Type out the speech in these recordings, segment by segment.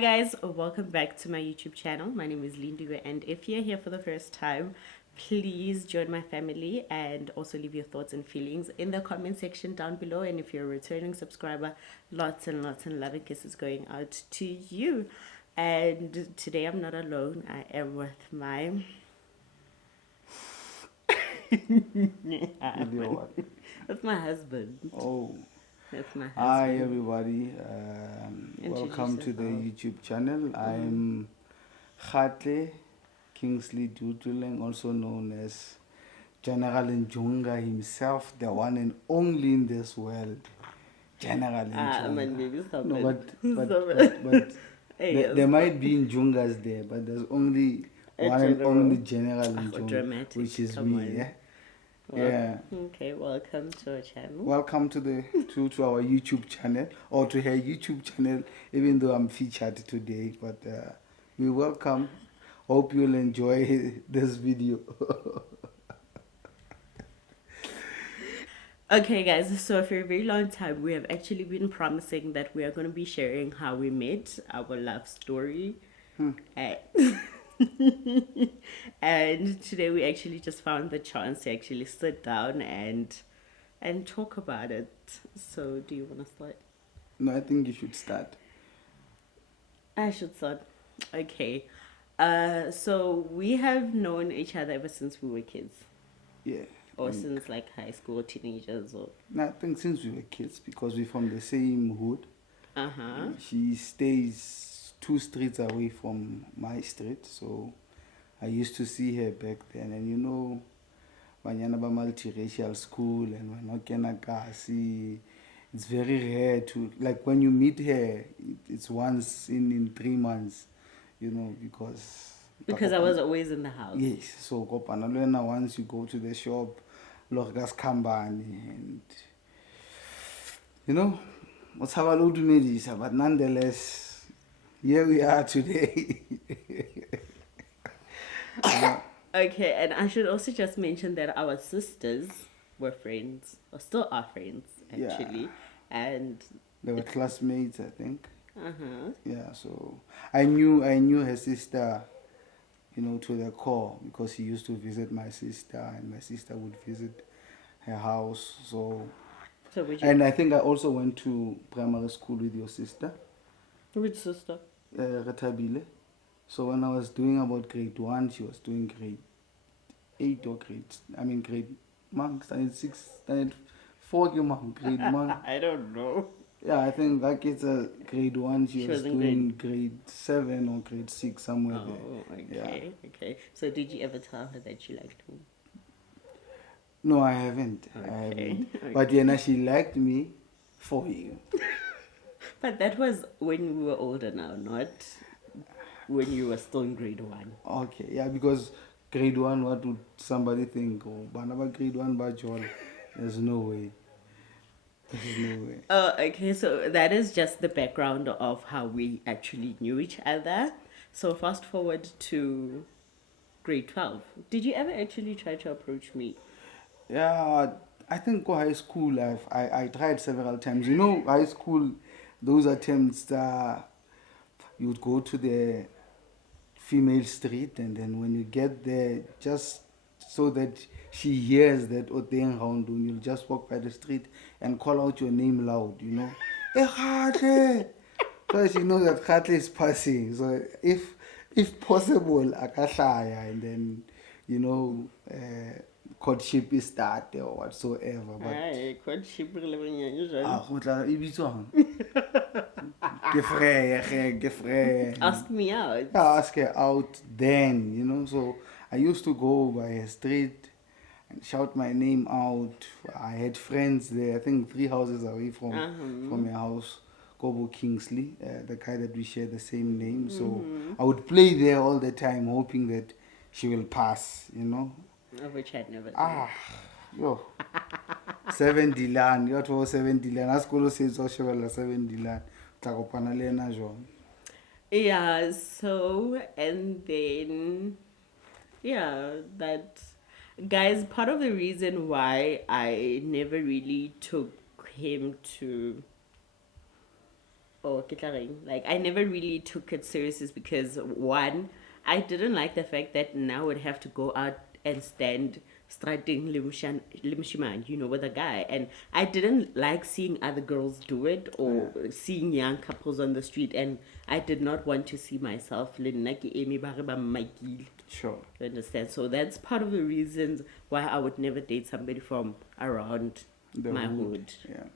guys, welcome back to my YouTube channel. My name is Lindiwe, and if you're here for the first time, please join my family and also leave your thoughts and feelings in the comment section down below. And if you're a returning subscriber, lots and lots and loving kisses going out to you. And today I'm not alone. I am with my with my husband. Oh, That's my husband. hi everybody. Introduce Welcome to the yourself. YouTube channel. I'm Khatle Kingsley HaDiutlwileng, also known as General Njunga himself, the one and only in this world. General Njunga. Man, baby, stop No, it. but Stop it. there, Yes. there might be Njungas there, but there's only A one and general. only General Oh, Njunga, dramatic. which is Come me. on. Yeah. Well, Yeah. Okay, welcome to our channel. Welcome to our YouTube channel, or to her YouTube channel, even though I'm featured today. But we welcome. Hope you'll enjoy this video. Okay, guys, so for a very long time, we have actually been promising that we are going to be sharing how we met, our love story. And, and today we actually just found the chance to actually sit down and talk about it. So, do you want to start? No, I think you should start. I should start. Okay. So we have known each other ever since we were kids, Yeah. or since like high school, teenagers, or No, I think since we were kids, because we're from the same hood. She stays 2 streets away from my street, so I used to see her back then. And you know, banyana ba multiracial school, and we're not gonna kasi. It's very rare to, like, when you meet her, it's once in 3 months, you know, because I was always in the house. Yes, so Kopanalena, once you go to the shop, Lorgas Kambani, and you know, what's have a lot to medicine, but nonetheless, here we are today. Okay, and I should also just mention that our sisters were friends, or still are friends, Yeah. actually. And They were classmates, I think. uh-huh. Yeah, so I knew her sister, you know, to the core, because he used to visit my sister, and my sister would visit her house. So would you? and I think I also went to primary school with your sister, Which sister? Retabile. So when I was doing about grade 1, she was doing grade 8 or grade standard 6, standard 4, grade 1. I don't know. Yeah, I think like it's a grade 1, she was in doing grade 7 or grade 6, somewhere Oh, there. okay, okay. So did you ever tell her that you liked me? No, I haven't. Okay. But yeah, now she liked me for you. But that was when we were older now, not when you were still in grade 1. Okay, yeah, because grade 1, what would somebody think? Oh, Banaba grade 1 Bajol. There's no way. There's no way. Oh, okay. So that is just the background of how we actually knew each other. So fast forward to grade 12. Did you ever actually try to approach me? Yeah, I think go high school, I tried several times. You know, high school, those attempts, you would go to the female street, and then when you get there, just so that she hears that Oteng Houndun, you'll just walk by the street and call out your name loud, you know. Hey, Khatle! So she knows that Khatle is passing. So if possible, Akahlaya, and then, you know, courtship is started or whatsoever. But Aye, courtship re le banyane jwale. go tla e bitswang? Ke frere. Ask me out. I ask her out then, you know. So I used to go by her street and shout my name out. I had friends there, I think 3 houses away from her house, Kobo Kingsley, the guy that we share the same name. So I would play there all the time, hoping that she will pass, you know. Which I'd never done. Yo. 7 Dilan, you know 7 Dilan. As Kolo says, 7 Dilan. Takopana lena John. Yeah, so, and then, yeah, that, guys, part of the reason why I never really took him to or like I never really took it serious because one, I didn't like the fact that now I would have to go out and stand strutting limshiman, with a guy, and I didn't like seeing other girls do it or seeing young couples on the street, and I did not want to see myself Sure. you understand? So that's part of the reasons why I would never date somebody from around The my hood, hood. yeah.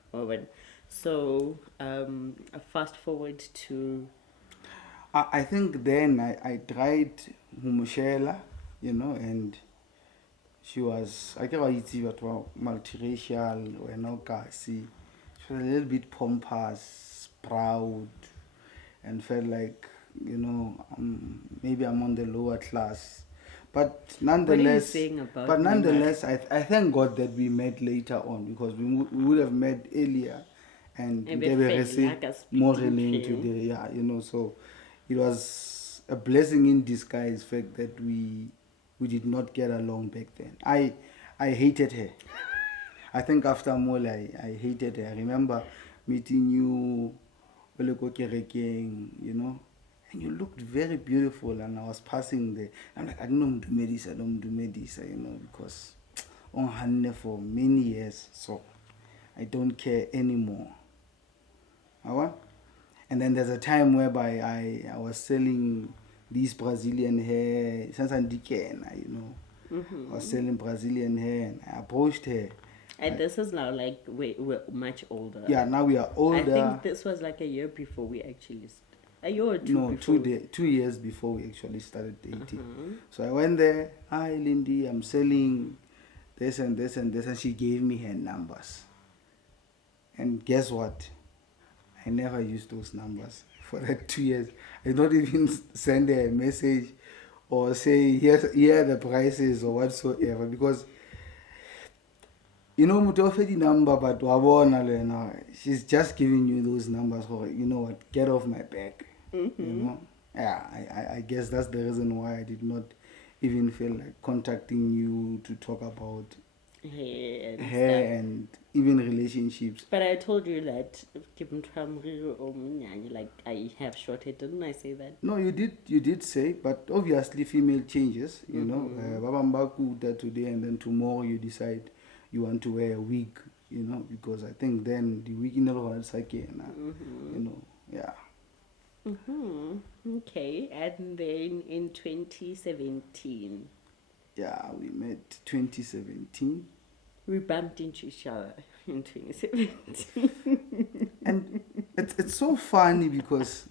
So fast forward to I think then I tried Humushela, and she was, I can't multiracial, or no Kasi. She was a little bit pompous, proud, and felt like, maybe I'm on the lower class. But nonetheless, saying about but me, nonetheless, I thank God that we met later on, because we would have met earlier, and And they we were felt received like a more speaking relating to the so it was a blessing in disguise, fact that we did not get along back then. I hated her. I think after Mole, I hated her. I remember meeting you, and you looked very beautiful, and I was passing there. I'm like, I don't do Medisa, because on Hanne for many years, so I don't care anymore. And then there's a time whereby I was selling these Brazilian hair, since I'm I was selling Brazilian hair, and I approached her. and this is now like we're much older. Yeah, now we are older. I think this was like a year before we actually a year or two No, before. 2 years before we actually started dating. So I went there, hi Lindy, I'm selling this and this and this, and she gave me her numbers. And guess what? I never used those numbers for that 2 years. I did not even send her a message or say, here are the prices or whatsoever, because Mutofedi number, but she's just giving you those numbers for, what, get off my back. Yeah, I guess that's the reason why I did not even feel like contacting you to talk about hair and even relationships. But I told you that like I have short hair, didn't I say that? No, you did say, but obviously female changes, Babambaku today, and then tomorrow you decide you want to wear a wig, because I think then the wig yeah. Okay, and then in 2017. Yeah, we met 2017. We bumped into each other in 2017. And it's so funny because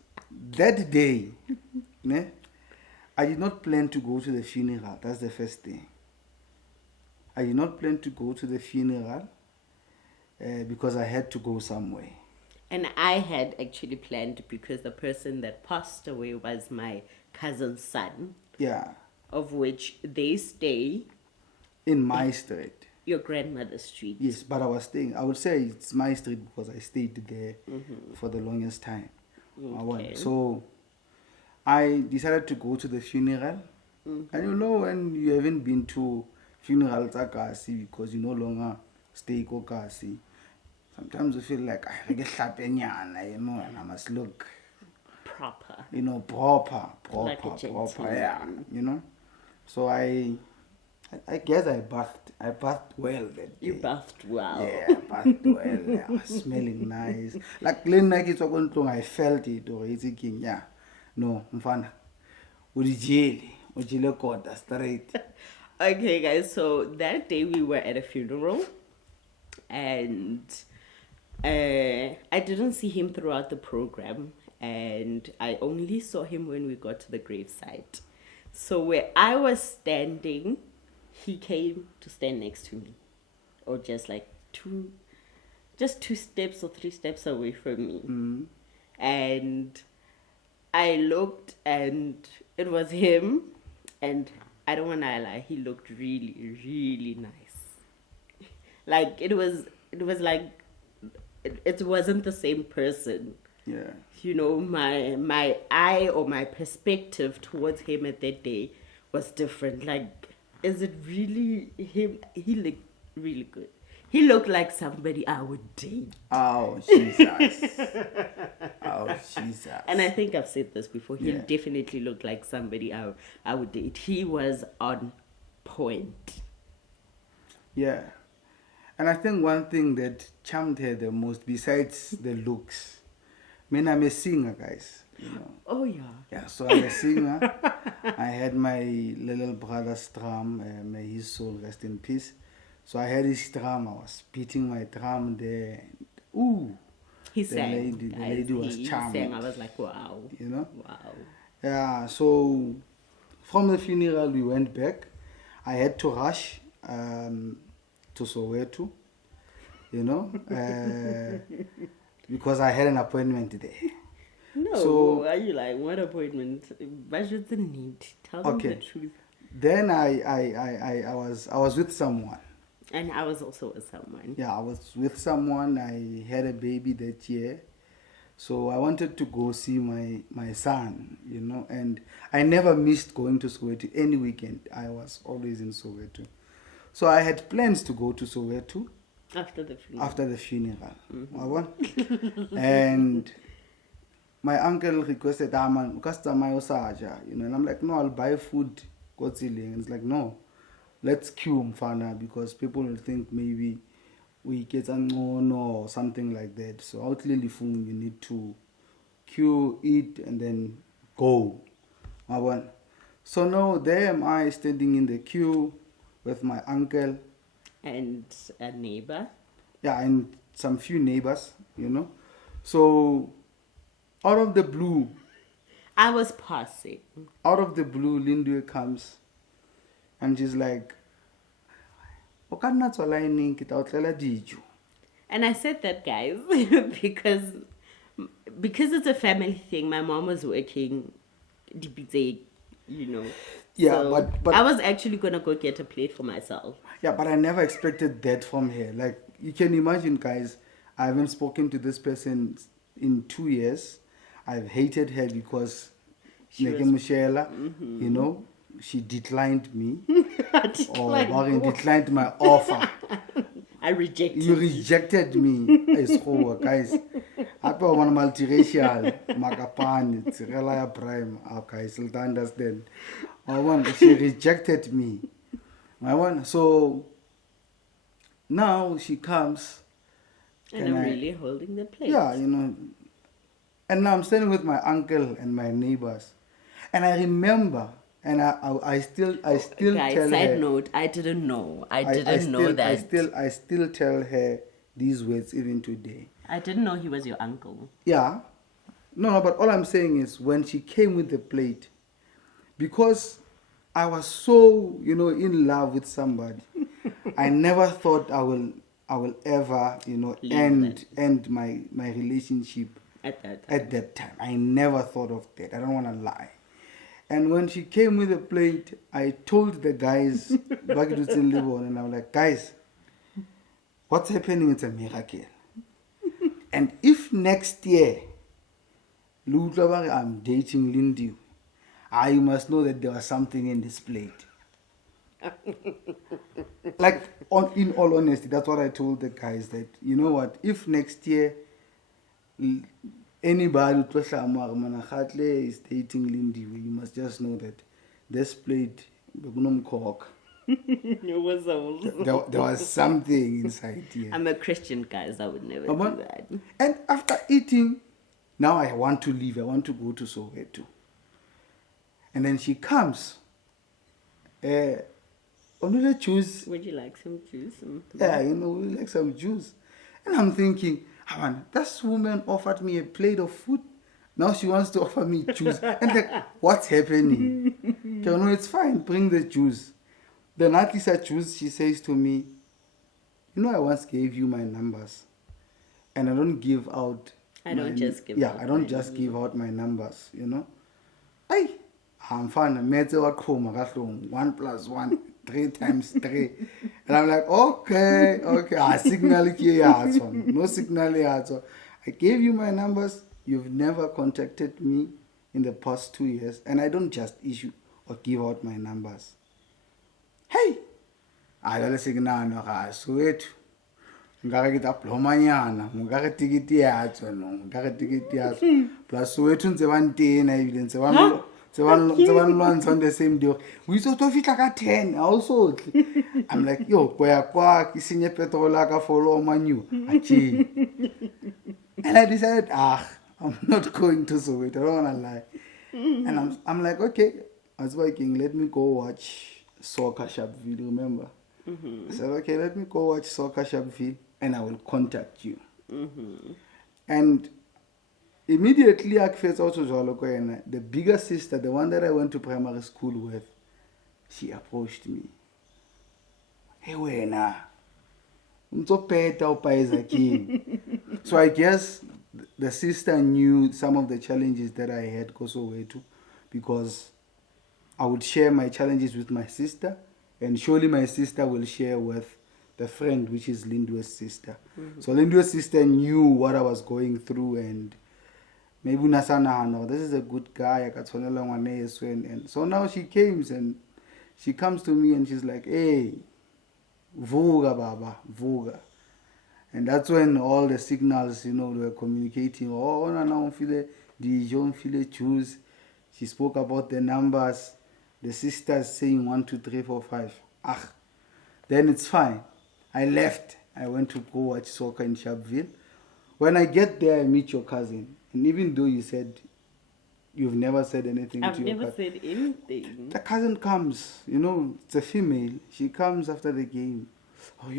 that day, I did not plan to go to the funeral. That's the first thing. I did not plan to go to the funeral because I had to go somewhere. And I had actually planned because the person that passed away was my cousin's son. Yeah. Of which they stay in my street. Your grandmother's street. Yes, but I would say it's my street because I stayed there for the longest time. Okay. So I decided to go to the funeral. And when you haven't been to funerals at Kasi because you no longer stay at Kasi, sometimes you feel like I get and I must look proper. Proper, like a yeah, So I guess I bathed well that day. You bathed well. Yeah, I bathed well. Yeah, smelling nice. Like I felt it or it's king. Yeah, no, mfana. Ujile koda straight. Okay, guys. So that day we were at a funeral, and I didn't see him throughout the program, and I only saw him when we got to the gravesite. So where I was standing, he came to stand next to me, or just like two steps or 3 steps away from me. And I looked, and it was him, and I don't want to lie, he looked really, really nice. Like it was like it wasn't the same person. Yeah. My eye or my perspective towards him at that day was different. Like, is it really him? He looked really good. He looked like somebody I would date. Oh, Jesus. Oh, Jesus. And I think I've said this before. He Yeah. definitely looked like somebody I would date. He was on point. Yeah. And I think one thing that charmed her the most, besides the looks, I mean, I'm a singer, guys. You know. Oh, yeah. Yeah, so I'm a singer. I had my little brother's drum, may his soul rest in peace. So I had his drum, I was beating my drum there. Ooh, He the sang. lady, the guys. lady was He charming. sang. I was like, wow. You know? Wow. Yeah, so from the funeral we went back. I had to rush to Soweto, you know, because I had an appointment there. No, So- are you like, what appointment? Budget's a need. Tell them Okay. the truth. Then I was with someone. And I was also with someone. Yeah, I was with someone. I had a baby that year. So I wanted to go see my son, you know, and I never missed going to Soweto any weekend. I was always in Soweto. So I had plans to go to Soweto After the funeral. after the funeral. Mm-hmm. And my uncle requested, man, you know, and I'm like, no, I'll buy food. And it's like, no, let's queue mfana, because people will think maybe we get or something like that. So outly phone, you need to queue, eat, and then go. So now there am I standing in the queue with my uncle. And a neighbor. Yeah, and some few neighbors, you know. So out of the blue, I was passing. Lindwe comes and she's like, And I said that, guys, because it's a family thing. My mom was working, you know. Yeah, So but I was actually gonna go get a plate for myself. yeah, but I never expected that from her. Like, you can imagine, guys, I haven't spoken to this person in 2 years. I've hated her because She was- you know, she declined me. Declined Or what? declined my offer. I rejected You rejected me. Hey, school, guys. I put one multiracial, Makapani, Tirelaya Prime. Okay, still don't understand. She rejected me. So now she comes. And and I'm I- really holding the plate. Yeah, you know. And now I'm standing with my uncle and my neighbors. And I remember, and I still Guys, tell side her. note, I didn't know. I didn't know that. I still tell her these words even today. I didn't know he was your uncle. Yeah. No, but all I'm saying is when she came with the plate, because I was so, you know, in love with somebody, I never thought I will ever, you know, Leave end my relationship At that time. at that time. I never thought of that. I don't want to lie. And when she came with the plate, I told the guys back to Livon, and I'm like, guys, what's happening? It's a miracle. And if next year, I'm dating Lindy, you must know that there was something in this plate. Like, in all honesty, that's what I told the guys, that, you know what, if next year anybody is dating Lindy, you must just know that this plate, It was old. there was something inside here. I'm a Christian, guys. I would never do that. And after eating, now I want to leave. I want to go to Soweto. And then she comes. Only juice. Would you like some juice? Yeah, you know, we like some juice. And I'm thinking, man, this woman offered me a plate of food. Now she wants to offer me juice. And like, what's happening? Okay, no, it's fine. Bring the juice. Then at least at juice, she says to me, you know, I once gave you my numbers. And I don't give out. I don't just give Yeah, out I don't my just give out my numbers, you know. I'm fine. 1 plus 1, 3 times 3. And I'm like, okay. Signal here. No signal here. So I gave you my numbers. You've never contacted me in the past 2 years. And I don't just issue or give out my numbers. Hey! I got a signal. nkare ke tla plomanyana nkare tikete ya tswa no nkare tikete ya tswa plus wethu ntse ba ntena ebile ntse ba lwantsha on the same day we so to fitla ka 10 ha o sotle. I'm like yo kwa ke senye petrol ka follow manyu achi. And I decided I'm not going to Soweto, I don't want to lie. And I'm like, okay, I was working, let me go watch Soccer Sharpville, remember? I said, okay, let me go watch Soccer Sharpville and I will contact you. And immediately, the bigger sister, the one that I went to primary school with, she approached me. Hey, wena, so I guess the sister knew some of the challenges that I had because I would share my challenges with my sister, and surely my sister will share with the friend, which is Lindue's sister. So Lindue's sister knew what I was going through, and maybe Nasana, this is a good guy. And so now she comes to me and she's like, hey, Vuga Baba, Vuga. And that's when all the signals, were communicating. Oh, no, feel the feel choose. She spoke about the numbers. The sisters saying 1, 2, 3, 4, 5. Then it's fine. I left. I went to go watch soccer in Sharpeville. When I get there, I meet your cousin. And even though you said you've never said anything to your cousin. I've never said anything. The cousin comes, it's a female. She comes after the game. Oh,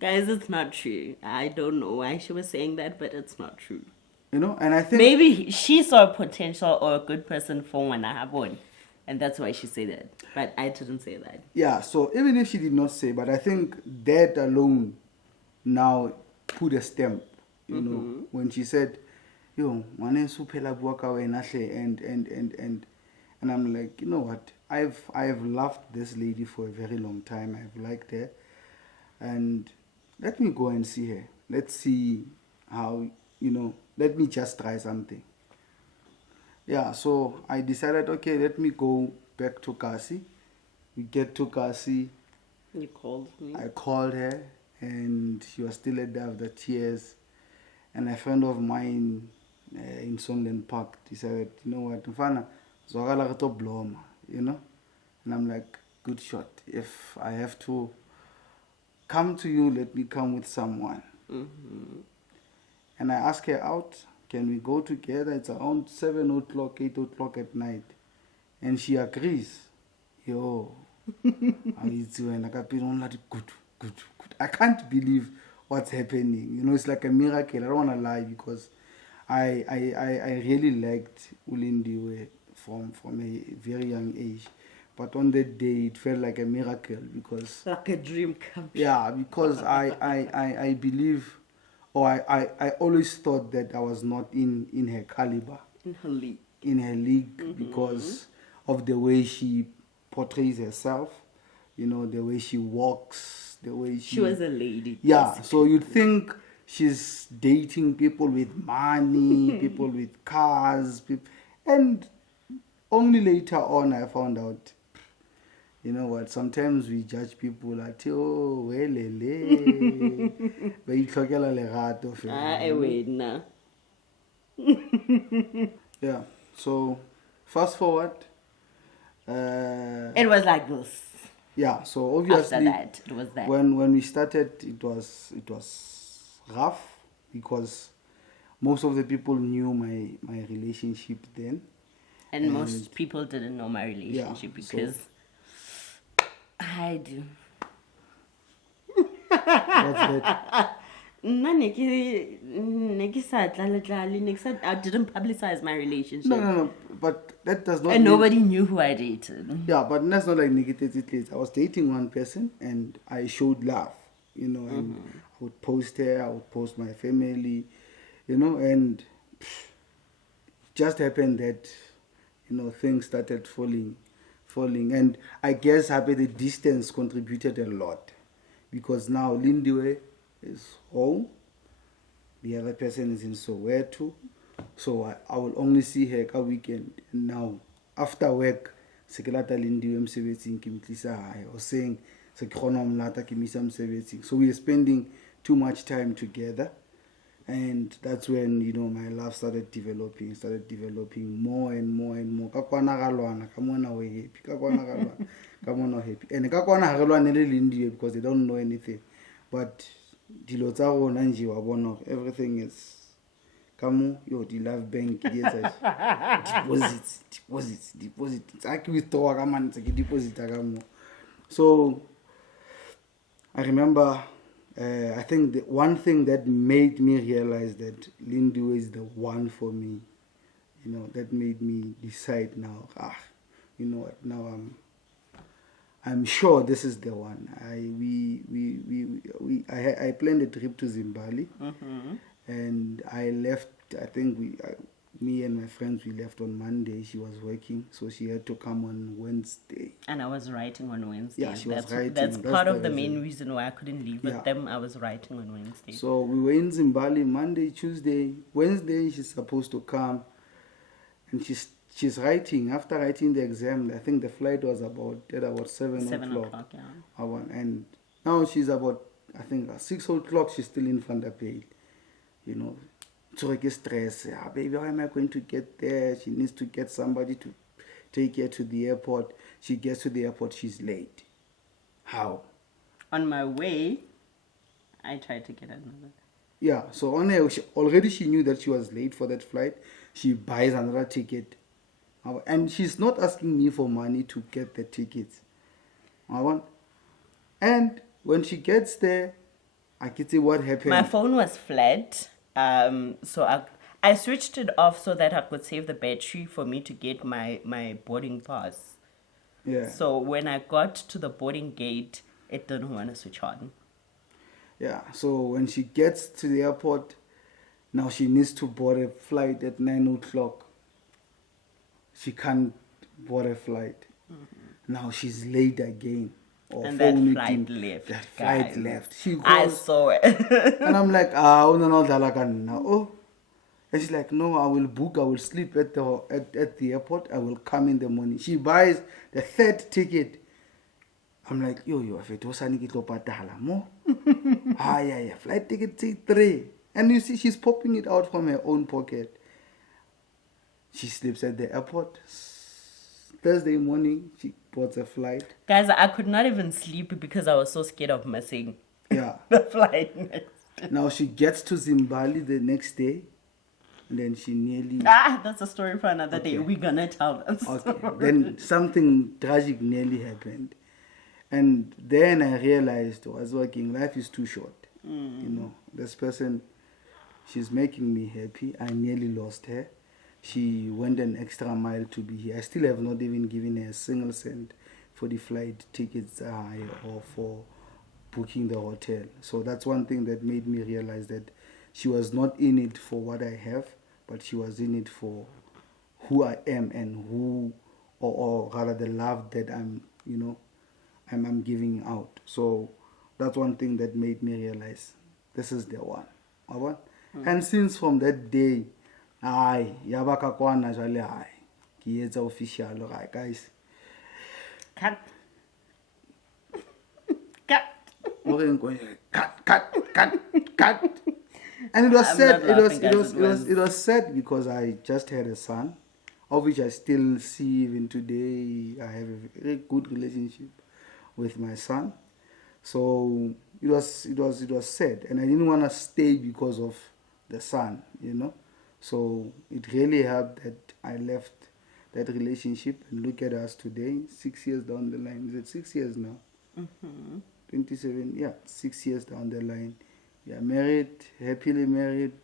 Guys, it's not true. I don't know why she was saying that, but it's not true. And I think maybe she saw a potential or a good person for Wanahabon, and that's why she said that. But I didn't say that. Yeah, so even if she did not say, but I think that alone now put a stamp, when she said, and I'm like, you know what? I've loved this lady for a very long time. I've liked her. And let me go and see her. Let's see how, let me just try something. Yeah, so I decided, okay, let me go back to Kasi. We get to Kasi. You called me? I called her and she was still at the tears. And a friend of mine in Sunland Park decided, you know what, Mfana, and I'm like, good shot. If I have to come to you, let me come with someone. And I asked her out, can we go together? It's around 7 o'clock, 8 o'clock at night. And she agrees. Yo, good. I can't believe what's happening. It's like a miracle. I don't want to lie because I really liked Ulindiwe from a very young age. But on that day, it felt like a miracle because... Like a dream come true. Yeah, because I believe, or I always thought that I was not in her caliber. In her league. In her league because of the way she portrays herself, the way she walks, the way she... She was a lady. Yeah, basically. so you'd think she's dating people with money, people with cars, and only later on I found out, you know what, sometimes we judge people like, oh, yeah, so fast forward. It was like this. Yeah, so obviously after that, it was that. When we started, it was rough because most of the people knew my relationship then. And most people didn't know my relationship because I do. What's that? I didn't publicize my relationship. No, but that does not and nobody knew who I dated. Yeah, but that's not like negative. I was dating one person and I showed love, and I would post her, I would post my family, and it just happened that, things started falling. And I guess the distance contributed a lot because now Lindiwe is home, the other person is in Soweto, so I will only see her a weekend. And now, after work, Sekelata Lindiwe msebenzini kimtlisa hayi, or saying So ke kgona ho mo lata ke mo isa mosebetsing. So we were spending too much time together. And that's when, you know, my love started developing more and more and more. Ka kwana ga lwana, ka mona we happy. Ka kwana ga lwana, ka mona we happy. And ka kwana ga lwana le Lindy because they don't know anything. But dilo tsa rona nje wa bona everything is kamo yo di love bank deposits tsa ke withdraw ka man tse ke deposit ka mo. So I remember I think the one thing that made me realize that Lindu is the one for me, you know, that made me decide now, you know what, now I'm sure this is the one. I planned a trip to Zimbabwe, and I left. I think me and my friends, we left on Monday. She was working, so she had to come on Wednesday. And I was writing on Wednesday. Yeah, she was writing. That's part of the main reason why I couldn't leave with them. I was writing on Wednesday. So we were in Zimbabwe Monday, Tuesday, Wednesday. She's supposed to come, and she's writing. After writing the exam, I think the flight was about 7 o'clock. Yeah. And now she's about, I think, 6 o'clock. She's still in Vanderbilt. You know, so stress. Yeah, baby, how am I going to get there? She needs to get somebody to take her to the airport. She gets to the airport, she's late. How? On my way, I tried to get another. Yeah, so on her, she knew that she was late for that flight. She buys another ticket. And she's not asking me for money to get the tickets. And when she gets there, I can see what happened. My phone was flat. So I switched it off so that I could save the battery for me to get my boarding pass. Yeah. So when I got to the boarding gate, it didn't want to switch on. Yeah. So when she gets to the airport, now she needs to board a flight at 9 o'clock. She can't board a flight. Mm-hmm. Now she's late again. And that flight left. That flight left. She goes, I saw it. And I'm like, oh. And she's like, no, I will book. I will sleep at the airport. I will come in the morning. She buys the third ticket. I'm like, yo, if it was any mo. Yeah. Flight ticket 3. And you see, she's popping it out from her own pocket. She sleeps at the airport. Thursday morning, she bought a flight. Guys, I could not even sleep because I was so scared of missing the flight next. Now she gets to Zimbabwe the next day, and then she nearly... that's a story for another day. We're going to tell that story. Okay, then something tragic nearly happened. And then I realized I was working, life is too short. You know, this person, she's making me happy. I nearly lost her. She went an extra mile to be here. I still have not even given her a single cent for the flight tickets or for booking the hotel. So that's one thing that made me realize that she was not in it for what I have, but she was in it for who I am and who, or rather the love that I'm giving out. So that's one thing that made me realize this is the one. And since from that day, yaba ka kwana jale ke etsa official guys. Cut. Cut. And it was sad. It was sad because I just had a son, of which I still see even today. I have a very good relationship with my son. So it was sad, and I didn't want to stay because of the son, you know. So it really helped that I left that relationship, and look at us today, 6 years down the line. Is it 6 years now? 27, 6 years down the line. We are married, happily married.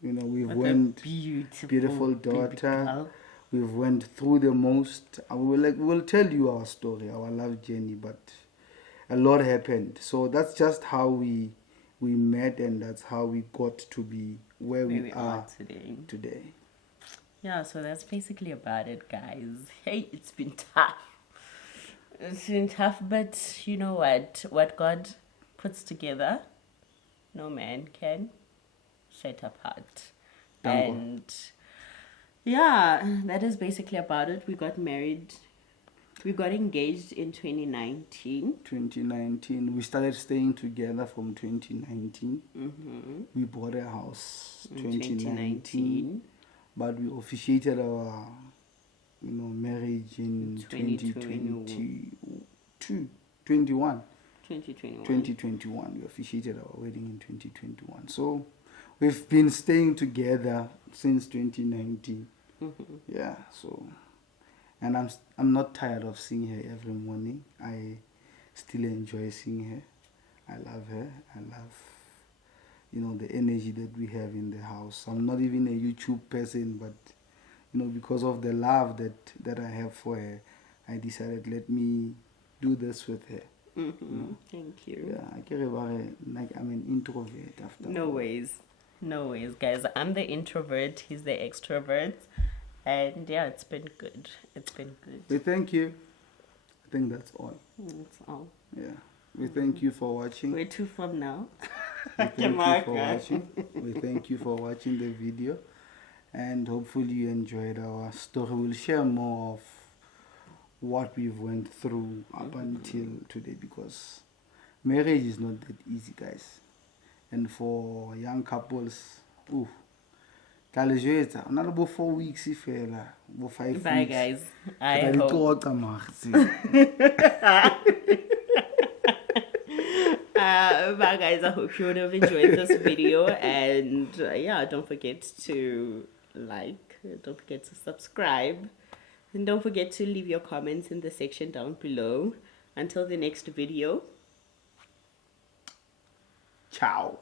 You know, we've went beautiful daughter. We've went through the most. We'll tell you our story, our love journey, but a lot happened. So that's just how we met, and that's how we got to be where we are today. Yeah, so that's basically about it, guys. Hey, it's been tough. It's been tough, but you know what? What God puts together, no man can set apart. And yeah, that is basically about it. We got married We got engaged in 2019. 2019. We started staying together from 2019. We bought a house In 2019, but we officiated our marriage in 2022, 21. 2021. We officiated our wedding in 2021. So we've been staying together since 2019. Yeah, so, and I'm not tired of seeing her every morning. I still enjoy seeing her. I love her. I love the energy that we have in the house. I'm not even a YouTube person, but because of the love that I have for her, I decided, let me do this with her. Thank you. Yeah, I'm an introvert after No all. ways, guys. I'm the introvert. He's the extrovert, and yeah, it's been good. We thank you. I think that's all. That's all. Yeah. We thank you for watching. Where to from now? We thank you for watching. We thank you for watching the video, and hopefully you enjoyed our story. We'll share more of what we've went through up until today, because marriage is not that easy, guys. And for young couples, about 4 weeks, if 5 Bye, weeks. guys. I hope. Bye, guys. I hope you would have enjoyed this video, and yeah, don't forget to like, don't forget to subscribe, and don't forget to leave your comments in the section down below. Until the next video. Ciao.